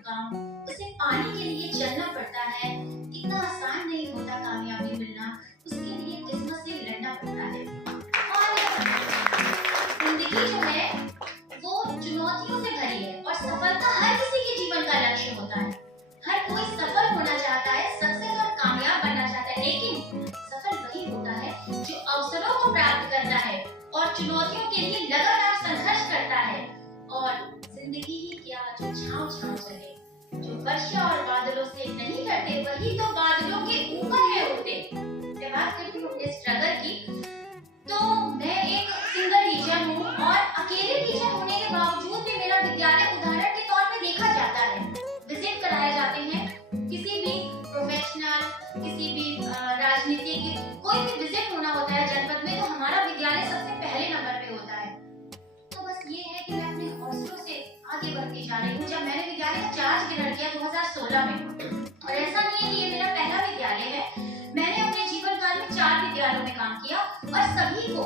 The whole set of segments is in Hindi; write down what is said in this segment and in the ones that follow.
काम, उसे पाने के लिए चलना पड़ता है। इतना आसान नहीं होता कामयाबी मिलना, उसके लिए किस्मत से लड़ना पड़ता है। और जिंदगी जो है वो चुनौतियों से भरी है और सफलता हर किसी के जीवन का लक्ष्य होता है। हर कोई सफल होना चाहता है, सक्सेस और कामयाब बनना चाहता है, लेकिन सफल वही होता है जो अवसरों को प्राप्त करता है और चुनौतियों के लिए लगातार संघर्ष करता है। और जिंदगी ही क्या जो छांव छांव चले, जो वर्षा और बादलों से नहीं करते वही तो बादलों के ऊपर है उड़ते। मैं बात करती हूँ अपने स्ट्रगल की, तो मैं एक सिंगल टीचर हूँ और अकेले टीचर होने के बावजूद भी मेरा विद्यालय उदाहरण के तौर पे देखा जाता है। विजिट कराए जाते हैं, किसी भी प्रोफेशनल, किसी भी राजनीति की कोई भी विजिट होना होता है जनपद में, तो हमारा विद्यालय सबसे पहले नंबर पे होता है। तो बस ये है कि मैं अपने हौसलों से आगे बढ़ती जा रही हूँ। जब मैंने विद्यालय का चार्ज ग्रहण किया 2016 में, और ऐसा नहीं है कि ये मेरा पहला विद्यालय है, मैंने अपने जीवन काल में 4 विद्यालयों में काम किया और सभी को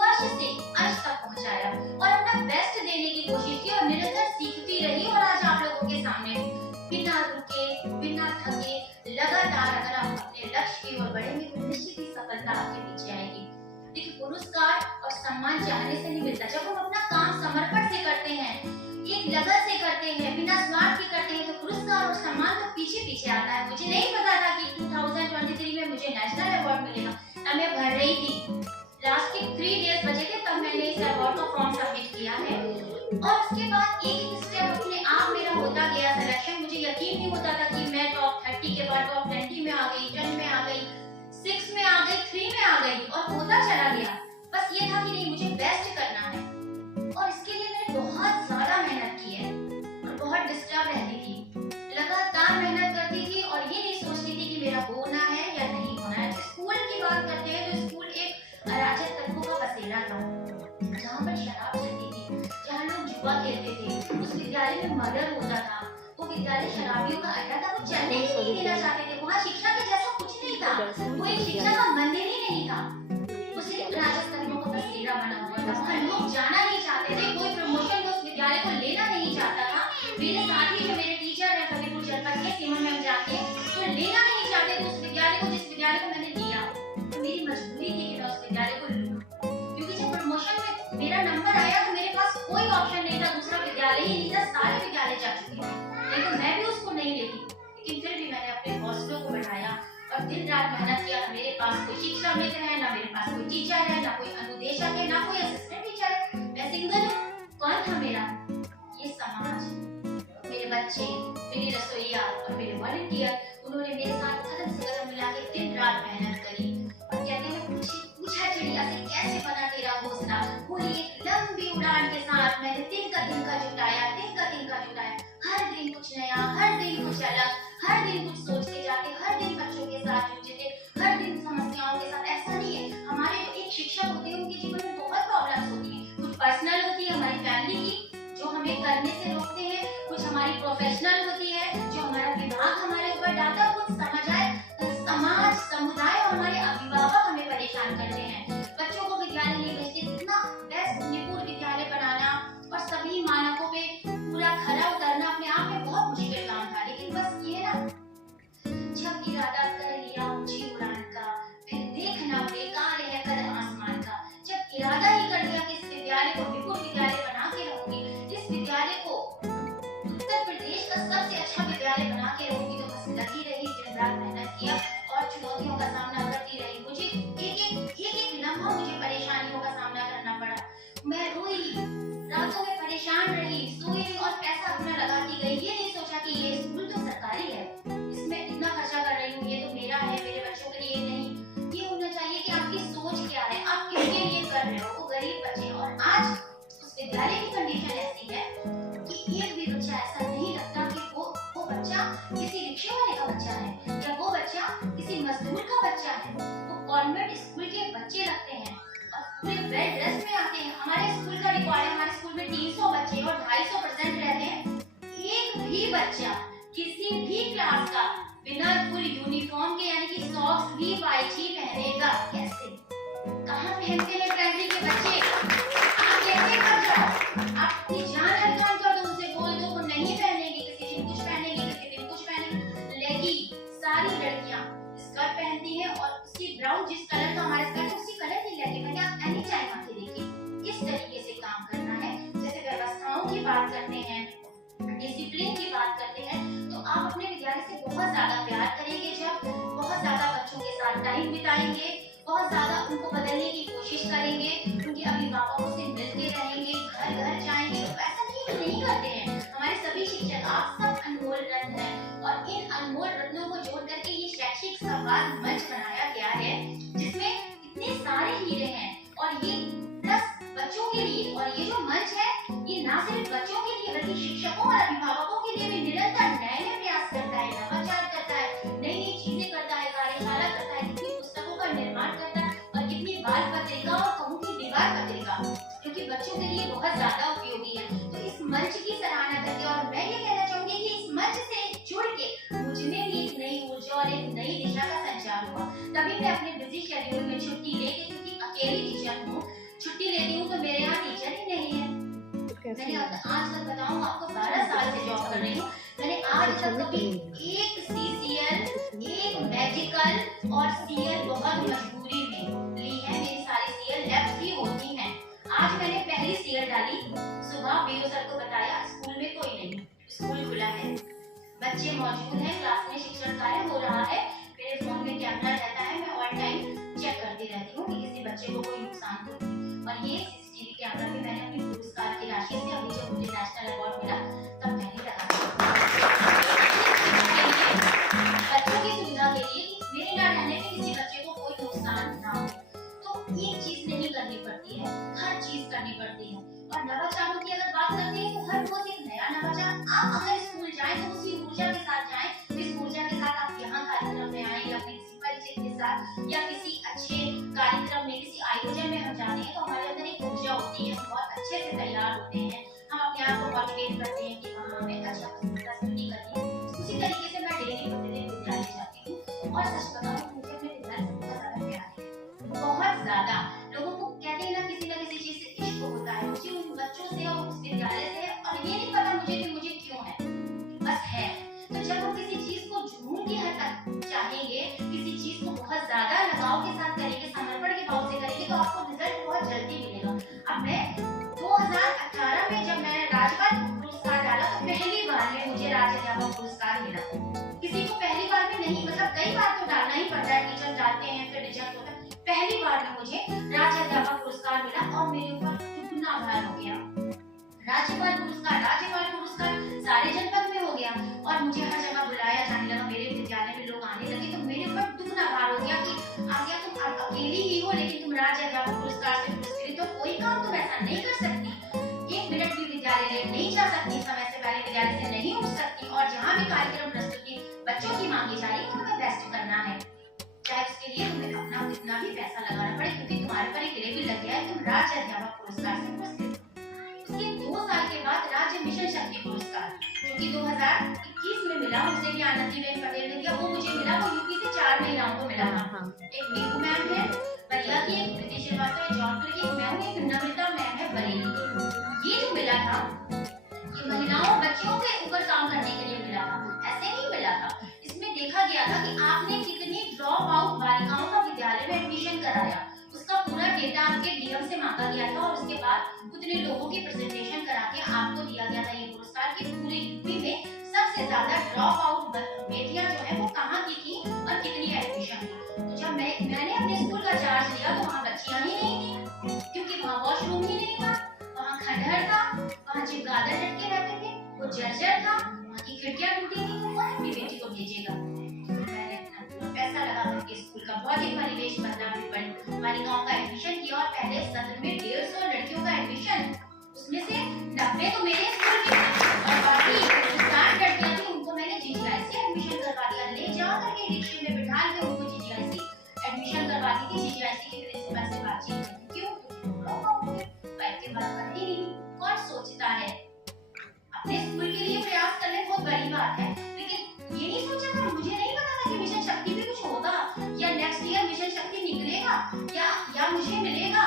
फर्श से अंश तक पहुंचाया और अपना बेस्ट देने की कोशिश की और निरंतर सीखती रही। और आज आप लोगों के सामने बिना रुके, बिना थके, लगातार अगर आप अपने लक्ष्य की ओर बढ़ेंगे तो निश्चित ही सफलता आपके पीछे आएगी। देखिए, पुरस्कार और सम्मान चाहने से नहीं मिलता। जब हम अपना काम समर्पण से करते हैं, एक लगन से करते हैं, बिना स्वार्थ के करते हैं, तो पुरस्कार और सम्मान तो पीछे पीछे आता है। मुझे नहीं पता था कि 2023 में मुझे नेशनल अवार्ड मिलेगा, तब मैं भर रही थी। लास्ट के 3 डेज बचे थे तब मैंने इस अवार्ड का फॉर्म सबमिट किया है। और उसके बाद एक स्टेप अपने आप मेरा होता गया सिलेक्शन। मुझे यकीन नहीं होता था कि मैं टॉप 30 के बाद टॉप 20 में आ गई, 10 में आ गई, 6 में आ गई, 3 में आ गई, और होता चला गया। बस ये था कि नहीं, मुझे बेस्ट करना है और इसके लिए मैंने बहुत ज्यादा मेहनत की है और बहुत डिस्टर्ब रहती थी, लगातार मेहनत करती थी और ये नहीं सोचती थी कि मेरा होना है या नहीं होना है। स्कूल की बात करते हैं तो स्कूल एक अराजक तत्वों का बसेरा था, जहाँ पर शराब चलती थी, जहाँ लोग जुआ खेलते थे, उस विद्यालय में मर्डर होता था। वो विद्यालय शराबियों का अड्डा था, वो चलने ही नहीं देना चाहते थे। वहाँ शिक्षा के जैसा कुछ नहीं था, वो एक शिक्षा का मंदिर ही नहीं था, वो सिर्फ अराजक तत्वों का बसेरा बना हुआ था। वहाँ लोग जाना नहीं चाहते थे, कोई प्रमोशन उस विद्यालय को लेना नहीं चाहता था। मेरे साथी जो मेरे टीचर है फतेहपुर जनपद के, सीमा मैम जाके, तो लेना नहीं चाहते थे उस विद्यालय को, जिस विद्यालय को मैंने लिया। तो मेरी मजबूरी थी कि मैं उस विद्यालय को लूं, क्योंकि जब प्रमोशन में मेरा नंबर आया तो मेरे पास कोई ऑप्शन नहीं था, दूसरा विद्यालय ही नहीं था। सारे विद्यालय जा चुके थे, नहीं तो मैं भी उसको नहीं लेती। लेकिन फिर भी मैंने अपने हौसलों को बढ़ाया और दिन रात मेहनत किया। ना मेरे पास कोई शिक्षा मित्र है, ना मेरे पास कोई टीचर है, ना कोई अनुदेशक है, ना कोई असिस्टेंट टीचर है, मैं सिंगल हूँ। कौन था मेरा? ये समाज, मेरे बच्चे, मेरी रसोइया और मेरे वॉलंटियर। उन्होंने मेरे साथ कदम से कदम मिला के दिन रात मेहनत करी। और कहते हैं पूछा चिड़िया से कैसे बना तेरा घोंसला, पूरी एक लंबी उड़ान के साथ मैंने दिन का जुटाया, दिन का जुटाया। हर दिन कुछ नया, हर दिन कुछ अलग, हर दिन कुछ सोच के जाते, हर दिन बच्चों के साथ जूझे थे, हर दिन समस्याओं के साथ। ऐसा नहीं है, हमारे जो एक शिक्षक होते हैं उनके जीवन में बहुत प्रॉब्लम्स होती हैं। कुछ पर्सनल होती है हमारी फैमिली की, जो हमें करने से रोकते हैं, कुछ हमारी प्रोफेशनल होती है, जो हमारा विभाग हमारे ऊपर डालता है, कुछ समाज, समुदाय और हमारे अभिभावक हमें परेशान करते हैं। बच्चों को विद्यालय नहीं भेजते, इतना बेस्ट निपुण विद्यालय बनाना और सभी मानकों पे पूरा खरा उतरना अपने आप में बहुत मुश्किल काम था। लेकिन बस ये ना, जब इरादा कर लिया ऊंची उड़ान का, फिर देखना बेकार है कदम आसमान का। जब इरादा ही कर लिया कि इस विद्यालय को विपुल विद्यालय बना के रहूंगी, इस विद्यालय को उत्तर प्रदेश का सबसे अच्छा विद्यालय बना के रहूंगी, तो बस लगी रही, दिन रात मेहनत किया और चुनौतियों का सामना करती रही। मुझे एक लम्हा मुझे परेशानियों का सामना करना पड़ा। मैं रोई, रातों में परेशान रही, सोई और पैसा अपना लगाती गई। ये नहीं सोचा कि ये स्कूल तो सरकारी है, इसमें इतना खर्चा कर रही हूँ, ये तो मेरा है, मेरे बच्चों के लिए नहीं। ये होना चाहिए कि आपकी सोच क्या है, आप किसके लिए कर रहे हो, वो गरीब बच्चे। और आज उस विद्यालय की कंडीशन ऐसी है कि एक भी बच्चा ऐसा नहीं लगता कि वो बच्चा किसी रिक्शे वाले का बच्चा है या वो बच्चा किसी मजदूर का बच्चा है। वो कॉन्वेंट स्कूल के बच्चे लगते हैं और पूरे वेल ड्रेस में आते हैं। हमारे स्कूल का रिकॉर्ड है, हमारे स्कूल में 300 बच्चे और 250% रहते हैं। एक भी बच्चा किसी भी क्लास का बिना फुल यूनिफॉर्म के, यानी कि सॉक्स भी वाइट ही पहनेगा। कैसे, कहाँ पहनते हैं प्राइमरी के बच्चे? आप कैसे कर जाओ, आप अपनी जान अरमान कर दो, उनसे बोल दो वो नहीं पहनेगी, किसी दिन कुछ बात करते हैं, डिसिप्लिन की बात करते हैं, तो आप अपने विद्यालय से बहुत ज्यादा प्यार करेंगे, जब बहुत ज्यादा बच्चों के साथ टाइम बिताएंगे, बहुत ज्यादा उनको बदलने की कोशिश करेंगे, उनके अभिभावकों से मिलते रहेंगे, घर घर जाएंगे। तो ऐसा नहीं करते हैं। हमारे सभी शिक्षक, आप सब अनमोल रत्न हैं, और इन अनमोल रत्नों को जोड़ करके ये शैक्षिक संवाद मंच बनाया गया है, जिसमें इतने सारे हीरे हैं, और ये प्लस बच्चों के लिए। और ये जो मंच है, ये ना सिर्फ बच्चों के लिए बल्कि शिक्षकों और अभिभावकों के लिए भी निरंतर नए प्रयास करता है, नवाचार करता है, नई नई चीजें करता है, कार्यशाला करता है, कितनी पुस्तकों का निर्माण करता है, और कितनी बाल पत्रिका और कहूँ की दीवार पत्रिका, जो कि बच्चों के लिए बहुत ज्यादा उपयोगी है। तो इस मंच की सराहना करके, और मैं ये कहना चाहूंगी कि इस मंच से जुड़ के मुझमें भी एक नई ऊर्जा और एक नई दिशा का संचार हुआ। तभी मैं अपने बिजी शेड्यूल में छुट्टी लेके, क्योंकि अकेली टीचर हूँ, छुट्टी लेती हूँ तो मेरे यहाँ टीचर ही नहीं है। मैंने आज तक बताऊँ आपको 12 साल से जॉब कर रही हूँ, मैंने आज तक कभी एक CCL, एक मेडिकल और CL बहुत मजबूरी में ली है। मेरी सारी CL लेफ्ट ही होती हैं। आज मैंने पहली CL डाली, सुबह बीओ सर को बताया, स्कूल में कोई नहीं, स्कूल खुला है, बच्चे मौजूद हैं, क्लास में शिक्षण कार्य हो रहा है, मेरे फोन में कैमरा रहता है, मैं ऑल टाइम चेक करती रहती हूँ कि किसी बच्चे को कोई नुकसान तो नहीं। और ये CCTV कैमरा भी मैंने अपनी पुरस्कार की राशि से, अभी जब मुझे नेशनल अवार्ड मिला तब मैंने लगा बच्चों की सुविधा के लिए, मेरे ना रहने पे किसी बच्चे को कोई नुकसान ना हो। तो ये चीज नहीं करनी पड़ती है, हर चीज करनी पड़ती है। और नवाचारों की अगर बात करते हैं तो हर रोज एक नया नवाचार। आप अगर स्कूल जाएं तो उसी ऊर्जा के साथ जाएं, इस ऊर्जा के साथ आप यहाँ कार्यक्रम में आए, या फिर किसी परिचय के साथ, या किसी अच्छे कार्यक्रम में, किसी आयोजन में हम जाते हैं तो हमारे अंदर एक ऊर्जा होती है, हम बहुत अच्छे से तैयार होते हैं, हम अपने आप को मोटिवेट करते हैं कि हमें अच्छा प्रस्तुति करनी है। उसी तरीके से मैं डेली प्रतिदिन विद्यालय जाती हूँ, और सच बताऊं मुझे अपने विद्यालय से बहुत ज्यादा प्यार है, बहुत ज्यादा। लोगों को कहते हैं ना किसी चीज से इश्क होता है, मुझे उन बच्चों से और उस विद्यालय से, और ये नहीं पता मुझे कि मुझे क्यों है, बस है। तो जब हम किसी चीज को जुनून की हद तक चाहेंगे, किसी चीज को बहुत ज्यादा लगाव के साथ करेंगे, समर्पण के भाव से करेंगे, तो आपको रिजल्ट बहुत जल्दी मिलेगा। अब मैं 2018 में जब मैंने राज्यपाल पुरस्कार डाला, तो पहली बार में मुझे राज्य अध्यापक पुरस्कार मिला। किसी को पहली बार में नहीं, मतलब कई बार तो डालना ही पड़ता है, टीचर डालते हैं फिर रिजेक्ट होता है, पहली बार में मुझे राज्य अध्यापक पुरस्कार मिला, और मेरे ऊपर दुगना भार हो गया। राज्यपाल पुरस्कार सारे जनपद में हो गया, और मुझे हर जगह बुलाया जाने लगा, मेरे विद्यालय में लोग आने लगे, तो मेरे ऊपर दुगना भार हो गया कि आसिया तुम अकेली ही हो, लेकिन तुम राज्य अध्यापक पुरस्कार से पुरस्कृत हो, कोई काम तुम ऐसा नहीं कर सकती, 1 मिनट भी विद्यालय लेट नहीं जा सकती, समय से पहले विद्यालय से नहीं उठ सकती, और जहाँ भी कार्यक्रम प्रस्तुति बच्चों की मांगी जा रही है, तुम्हें बेस्ट करना है, चाहे उसके लिए तुम्हें अपना कितना भी पैसा लगाना पड़े, क्योंकि तुम्हारे पर एक लेबल लग गया है, तुम राज्य अध्यापक पुरस्कार से पुरस्कृत। उसके 2 साल के बाद राज्य मिशन शक्ति पुरस्कार, जो कि 2021 में मिला, मुझे भी आनंदीबेन पटेल ने दिया, वो मुझे मिला, वो यूपी से 4 महिलाओं को मिला था। एक मीनू मैम है बलिया की, एक प्रीति श्रीवास्तव जौनपुर की, मैं हूँ, एक नम्रता मैम है बरेली की। ये जो मिला था, ये महिलाओं बच्चों के ऊपर काम करने के लिए मिला था, ऐसे नहीं मिला था। इसमें देखा गया था कि आपने कितनी ड्रॉप आउट बालिकाओं का विद्यालय में एडमिशन कराया, उसका पूरा डेटा आपके डीएम से मांगा गया था, और उसके बाद उतने लोगों की प्रेजेंटेशन करा के आपको दिया गया था ये पुरस्कार कि पूरे यूपी में सबसे ज्यादा ड्रॉप आउट बेटियां जो है वो कहाँ की थी और कितनी एडमिशन थी। तो जब मैंने अपने स्कूल का चार्ज लिया, तो वहाँ बच्चियां ही नहीं थी, क्योंकि वहाँ वॉशरूम ही नहीं था, वहाँ खंडहर था, वहाँ चमगादड़ लटके रहते थे, वो जर्जर था, वहाँ की खिड़कियां टूटी थी, तो कौन अपनी बेटी को भेजेगा। मैंने अपना पैसा लगा करके स्कूल का भौतिक परिवेश बदला, बालिकाओं का एडमिशन किया, और पहले सत्र में 150 लड़कियों का एडमिशन, उसमें से 90 तो मेरे स्कूल की, और बाकी 60 लड़कियां थी, उनको मैंने GGIC एडमिशन करवा दिया, ले जा करके रिक्शे में बिठा के उनको GGIC एडमिशन करवाती थी। GGIC के प्रिंसिपल से बातचीत की, क्यों के बाद पढ़ती नहीं, कौन सोचता है। अपने स्कूल के लिए प्रयास करने बहुत बड़ी बात है, लेकिन ये नहीं सोचा था, मुझे नहीं पता था कि मिशन शक्ति भी कुछ होगा, या नेक्स्ट ईयर मिशन शक्ति निकलेगा, या मुझे मिलेगा,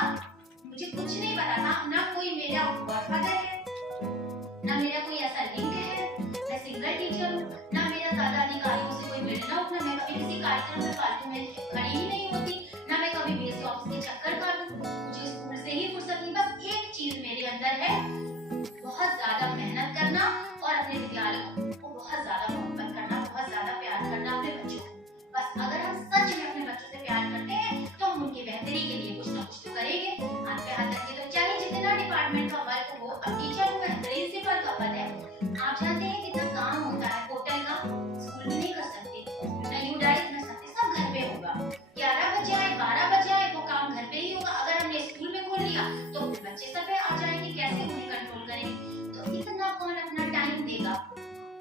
मुझे कुछ नहीं पता था। ना कोई मेरा गॉडफादर है, ना मेरा कोई ऐसा लिंक है, मैं सिंगल टीचर हूँ, ना मेरा ज्यादा अधिकारियों से कोई मिलना उठना, मैं कभी किसी कार्यक्रम में फालतू में खड़ी ही नहीं होती, ना मैं कभी बीएससी ऑफिस के चक्कर काटूं, मुझे स्कूल से ही फुर्सत नहीं। बस एक चीज मेरे अंदर है, बहुत ज्यादा मेहनत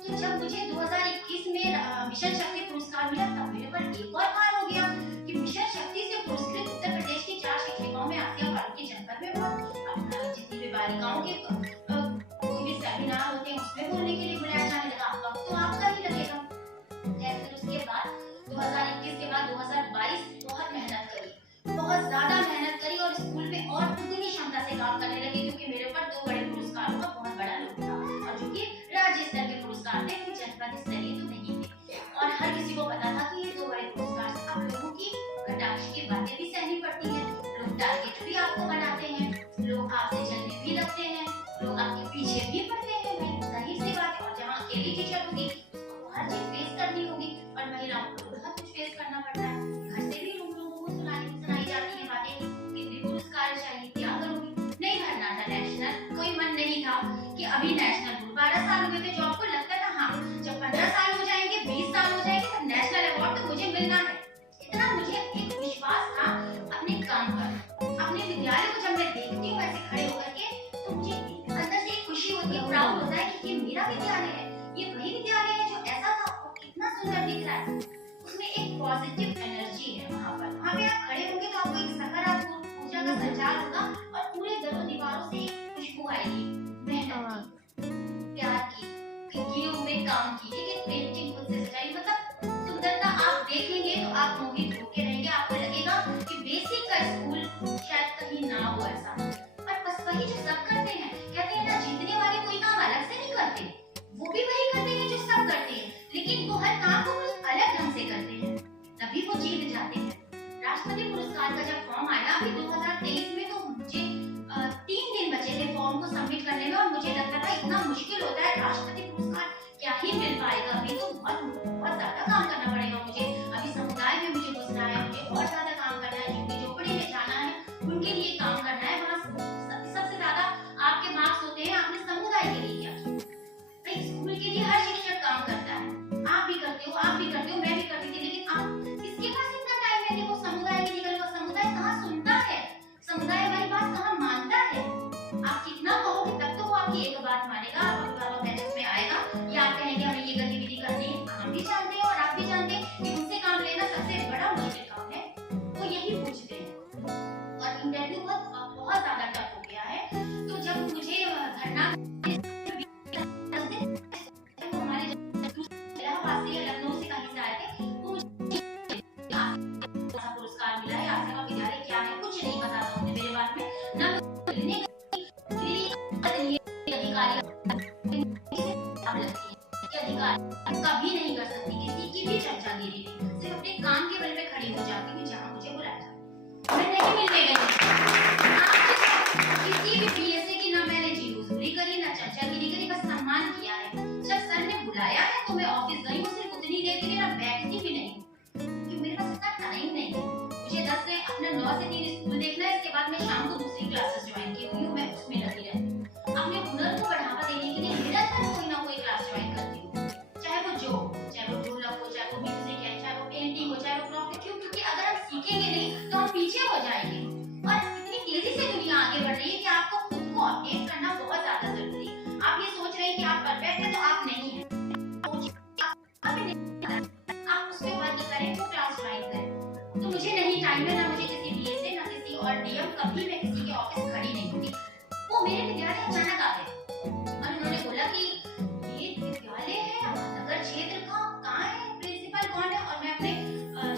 तो जब मुझे 2021 में मिशन शक्ति पुरस्कार मिला तब मेरे पर एक और भार हो गया कि मिशन शक्ति से पुरस्कृत उत्तर प्रदेश की 4 शिक्षिकाओं में आसिया फारूकी जनपद में बहुत जितनी भी बालिकाओं के कोई भी सेमिनार होते हैं उसमें बोलने के लिए बुलाया जाने लगा। अब तो आपका ही लगेगा। फिर उसके बाद 2021 के बाद 2022 बहुत मेहनत करी, बहुत ज्यादा मेहनत करी और स्कूल में और दुगनी क्षमता से काम करने लगी क्योंकि मेरे पर 2 बड़े पुरस्कारों का बहुत बड़ा लोड था और जो कि राज्य स्तर के पुरस्कार थे, कोई जनपद स्तरीय तो नहीं थे। और हर किसी को पता था कि ये 2 बड़े पुरस्कार से आप लोगों की कटाक्ष की बातें भी सहनी पड़ती हैं, लोग टारगेट भी आपको बनाते हैं, लोग आपसे जलने भी लगते हैं, लोग आपके पीछे भी पड़ते हैं। भाई जाहिर सी बात है। और जहाँ अकेली टीचर होगी उसको हर चीज फेस करनी होगी और महिलाओं को बहुत कुछ फेस करना पड़ता है। घर से भी लोगों को सुनाई जाती है बातें, कितने पुरस्कार चाहिए, क्या करोगी। नहीं भरना था नेशनल, कोई मन नहीं था कि अभी नेशनल 12 साल हुए थे जॉब को, लगता था हाँ जब 15 साल हो जाएंगे, 20 साल हो जाएंगे तब नेशनल अवार्ड तो मुझे मिलना है। इतना मुझे एक विश्वास था अपने काम पर। अपने विद्यालय को जब मैं देखती हूँ ऐसे खड़े होकर के तो मुझे अंदर से एक खुशी होती है, प्राउड होता है कि ये मेरा विद्यालय है, ये वही विद्यालय है जो ऐसा था और कितना सुंदर दिख रहा है। उसमें एक पॉजिटिव एनर्जी है। वहाँ पे आप खड़े होंगे तो आपको एक सकारात्मक ऊर्जा का संचार होगा और पूरे दरों दीवारों से एक खुशबू आएगी मेहनत की, प्यार की, किए हुए काम की। एक पेंटिंग खुद से सजाई, मतलब सुंदरता आप देखेंगे तो आप मोहित होके रहेंगे। आपको लगेगा कि बेसिक का स्कूल शायद कहीं ना हो ऐसा। पर बस वही जो सब करते हैं, कहते हैं ना जीतने वाले कोई काम अलग से नहीं करते, वो भी वही करते हैं जो सब करते हैं, लेकिन वो हर काम को कुछ अलग ढंग से करते हैं, तभी वो जीत जाते हैं। राष्ट्रपति पुरस्कार का जब फॉर्म आया अभी 2023 में, तो मुझे 3 दिन बचे थे फॉर्म को सबमिट करने में और मुझे लगता था इतना मुश्किल होता है राष्ट्रपति पुरस्कार, क्या ही मिल पाएगा। अभी तो बहुत ज्यादा काम करना पड़ेगा मुझे, अभी समुदाय में मुझे घुसना है, मुझे और ज्यादा काम करना है, झुग्गी झोपड़ी में जाना है, उनके लिए काम करना है। वहाँ सबसे ज्यादा आपके मार्क्स होते हैं आपने समुदाय के लिए क्या किया। स्कूल के लिए हर शिक्षक काम करता है, आप भी करते हो, मैं भी करती थी, लेकिन आप किसके पास इतना टाइम है कि वो समुदाय के लिए, वो समुदाय कहाँ सुनता है, समुदाय हमारी बात कहाँ मानता है। आप कितना कहोगे तब तो वो आपकी एक बात मानेगा, आप बैठक में आएगा या आप कहेंगे हमें ये गतिविधि करनी है। हम भी जानते हैं और आप भी जानते हैं कि उनसे काम लेना सबसे बड़ा मुश्किल काम है, वो यही पूछते हैं। और इंटरव्यू बहुत ज्यादा टफ हो गया है। तो जब मुझे धरना हमारे इलाहाबाद से लखनऊ से कहीं से आए थे, तो मुझे पुरस्कार मिला है। आपका विद्यालय क्या है कुछ नहीं पता था उन्हें मेरे बारे में, ना अधिकारी कभी नहीं कर सकती किसी की भी चर्चागिरी, सिर्फ अपने काम के बल पे खड़ी हो जाती हूँ जहाँ मुझे बुलाया जाता है। मैं नहीं मिलने गई किसी भी पीएसए की, ना मैंने जी हुजूरी करी ना चर्चागिरी करी, बस सम्मान किया है। जब सर ने बुलाया है तो मैं ऑफिस गई हूँ, सिर्फ उतनी देर के लिए, ना बैठती भी नहीं क्योंकि मेरे पास इतना टाइम नहीं है। मुझे 10 से अपना 9 से 3 स्कूल देखना है, इसके बाद मैं शाम को दूसरी क्लासेस ज्वाइन की हुई हूँ, मैं उसमें लगी रहती हूँ। अपने हुनर को बढ़ावा देने के लिए निरंतर कोई ना कोई क्लास ज्वाइन करती हूँ, चाहे वो ढोलक हो, चाहे वो म्यूजिक है, चाहे वो पेंटिंग हो, चाहे वो क्राफ्ट। क्यों? क्योंकि अगर हम सीखेंगे नहीं तो हम पीछे हो जाएंगे। और इतनी तेजी से दुनिया आगे बढ़ रही है कि आपको खुद को अपडेट करना बहुत ज्यादा जरूरी है। आप ये सोच रहे हैं कि आप परफेक्ट है तो आप नहीं है, आप उस पर वर्क करें, वो क्लास ज्वाइन करें। तो मुझे नहीं टाइम है, ना मुझे किसी बीएसए ना किसी और डीएम, कभी मैं किसी के ऑफिस खड़ी नहीं होती। वो मेरे विद्यालय अचानक आ गए और उन्होंने बोला कि ये विद्यालय है नगर क्षेत्र का, कहाँ है, प्रिंसिपल कौन है। और मैं अपने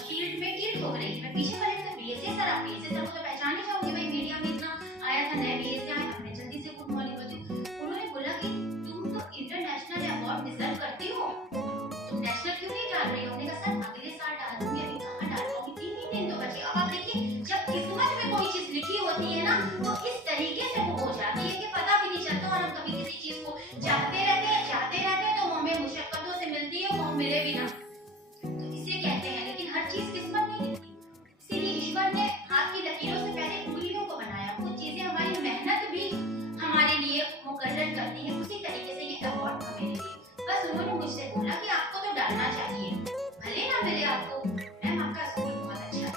शील्ड में कील ठोक रही थी, मैं पीछे खड़े थे। बीएसए सर, आप बीएसए सर को तो पहचान ही जाओगे, भाई मीडिया में इतना आया था, नए बीएसए आए, हमने जल्दी से गुड मॉर्निंग बोली। उन्होंने बोला कि तुम तो इंटरनेशनल अवार्ड डिजर्व करती हो, तुम नेशनल क्यों नहीं डाल रही हो। हमने कहा सर अगले साल डाल दूंगी, अभी कहाँ डाल पाऊंगी, 3 दिन तो बचे। अब आप देखिए जब किस्मत में कोई चीज लिखी होती है ना तो इस तरीके से वो हो जाती है कि पता भी नहीं चलता। और हम कभी किसी चीज को चाहते रहते हैं तो वो हमें मुशक्कतों से मिलती है, वो मिले भी ना, तो इसे कहते हैं। लेकिन हर चीज किस्मत नहीं लिखती, इसीलिए ईश्वर ने हाथ की लकीरों से पहले उंगलियों को बनाया। कुछ चीजें हमारी मेहनत भी हमारे लिए मुकर्रर करती है, उसी तरीके से ये अवार्ड था मेरे लिए। बस उन्होंने मुझसे बोला कि आपको तो डालना चाहिए, भले ना मिले आपको, मैम आपका स्कूल बहुत अच्छा है।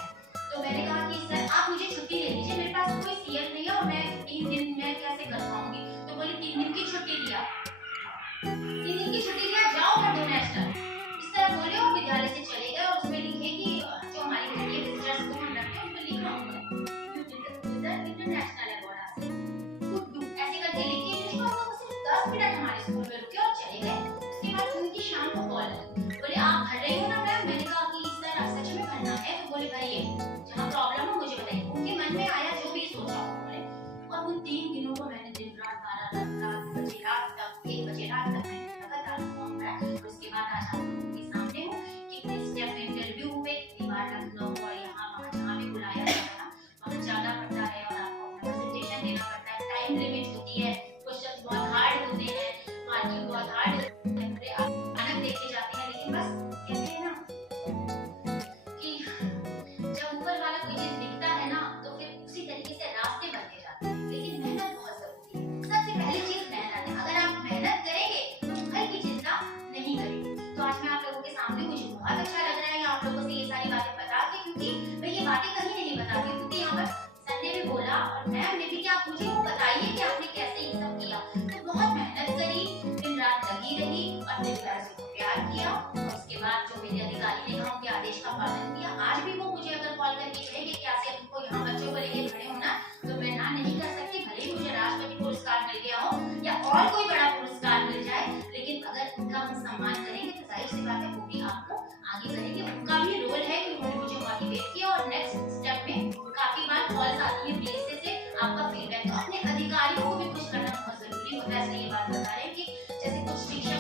तो मैंने कहा कि सर आप मुझे छुट्टी ले लीजिए, मेरे पास कोई सीएल नहीं है और मैं 3 दिन में कैसे कर पाऊंगी। तो बोली 3 दिन की छुट्टी दिया, 3 दिन की छुट्टी दिया, जाओ बजे रात तक मैंने लगातार फॉर्म भरा और उसके बाद आज आप लोगों के सामने हूँ। कितने स्टेप में इंटरव्यू हुए, कितनी बार लखनऊ और यहाँ वहाँ जहाँ भी बुलाया जाता है वहाँ जाना पड़ता है और आपको अपना प्रेजेंटेशन देना पड़ता है। टाइम लिमिट होती है, क्वेश्चन बहुत हार्ड होते हैं, मार्किंग बहुत हार्ड होती है, बड़े अचानक देखे जाते हैं। लेकिन बस कहते हैं ना कि जब ऊपर वाला कोई चीज दिखता है ना तो फिर उसी तरीके से रास्ते बनते जाते हैं। लेकिन मेहनत बहुत जरूरी है। सबसे पहली चीज मेहनत है। अगर आप मेहनत करेंगे तो फल की चिंता नहीं करेंगे। तो आज मैं आप लोगों के सामने, मुझे बहुत अच्छा लग रहा है आप लोगों से ये सारी बातें बता के, क्योंकि मैं ये बातें कहीं नहीं बताती, क्योंकि यहाँ पर सर ने भी बोला और मैम ने भी कि आप मुझे वो बताइए कि आपने कैसे ये सब किया। तो बहुत मेहनत करी, दिन रात लगी रही और अपने पैसे को प्यार किया और उसके बाद जो मेरे अधिकारी ने कहा उनके आदेश का पालन किया। आज भी वो मुझे अगर कॉल करके कहेंगे कि आसिया तुमको यहाँ बच्चों को लेके खड़े होना, तो मैं ना नहीं कर सकती। भले ही मुझे राष्ट्रपति पुरस्कार मिल गया हो या और कोई बड़ा पुरस्कार मिल जाए, लेकिन अगर उनका हम सम्मान करेंगे तो जाहिर सी बात है वो भी आपको आगे करेंगे। उनका भी रोल है कि उन्होंने मुझे मोटिवेट किया और नेक्स्ट स्टेप में काफी बार कॉल्स आती है प्लेसेस से आपका फीडबैक। तो अपने अधिकारियों को भी खुश करना बहुत जरूरी होता है। इसलिए ये बात बता रहे हैं कि जैसे कुछ शिक्षक